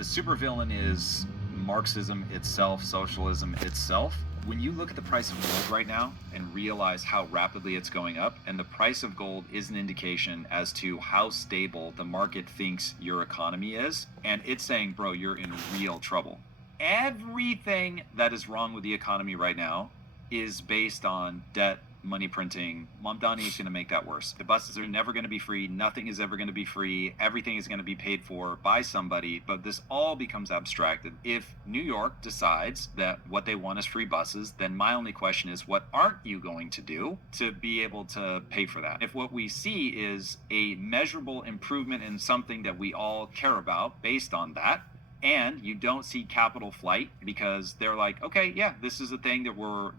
The supervillain is Marxism itself, socialism itself. When you look at the price of gold right now and realize how rapidly it's going up, and the price of gold is an indication as to how stable the market thinks your economy is, and it's saying, bro, you're in real trouble. Everything that is wrong with the economy right now is based on debt, money printing. Mamdani is going to make that worse. The buses are never going to be free. Nothing is ever going to be free. Everything is going to be paid for by somebody, but this all becomes abstracted. If New York decides that what they want is free buses, then my only question is, what aren't you going to do to be able to pay for that? If what we see is a measurable improvement in something that we all care about based on that, and you don't see capital flight because they're like, okay, yeah, this is a thing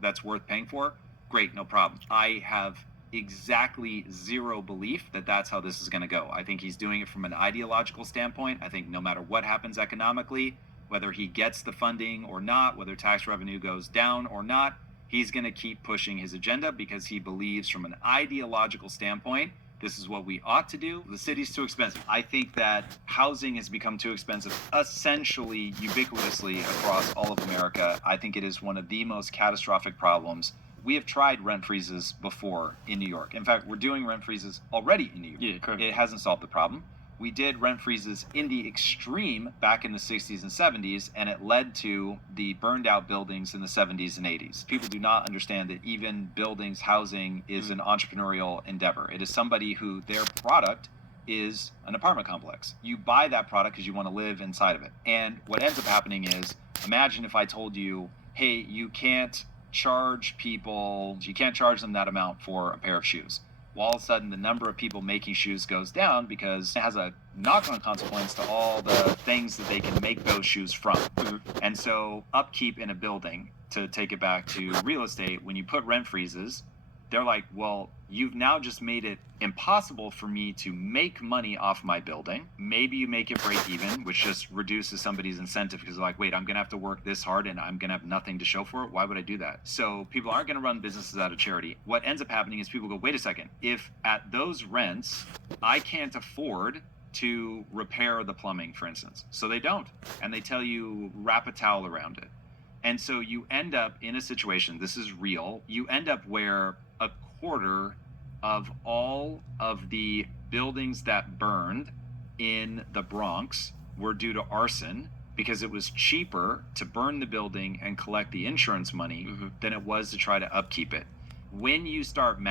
that's worth paying for, great, no problem. I have exactly zero belief that that's how this is going to go. I think he's doing it from an ideological standpoint. I think no matter what happens economically, whether he gets the funding or not, whether tax revenue goes down or not, he's going to keep pushing his agenda because he believes from an ideological standpoint, this is what we ought to do. The city's too expensive. I think that housing has become too expensive, essentially, ubiquitously across all of America. I think it is one of the most catastrophic problems. We have tried rent freezes before in New York. In fact, we're doing rent freezes already in New York. Yeah, correct. It hasn't solved the problem. We did rent freezes in the extreme back in the 60s and 70s, and it led to the burned out buildings in the 70s and 80s. People do not understand that even buildings, housing is an entrepreneurial endeavor. It is somebody who their product is an apartment complex. You buy that product because you want to live inside of it. And what ends up happening is, imagine if I told you, hey, you can't charge them that amount for a pair of shoes. Well, all of a sudden, the number of people making shoes goes down because it has a knock-on consequence to all the things that they can make those shoes from. And so upkeep in a building, to take it back to real estate, when you put rent freezes, they're like, well, you've now just made it impossible for me to make money off my building. Maybe you make it break even, which just reduces somebody's incentive because they're like, wait, I'm going to have to work this hard and I'm going to have nothing to show for it. Why would I do that? So people aren't going to run businesses out of charity. What ends up happening is people go, wait a second, if at those rents, I can't afford to repair the plumbing, for instance. So they don't. And they tell you, wrap a towel around it. And so you end up in a situation, this is real, you end up where a quarter of all of the buildings that burned in the Bronx were due to arson because it was cheaper to burn the building and collect the insurance money than it was to try to upkeep it. When you start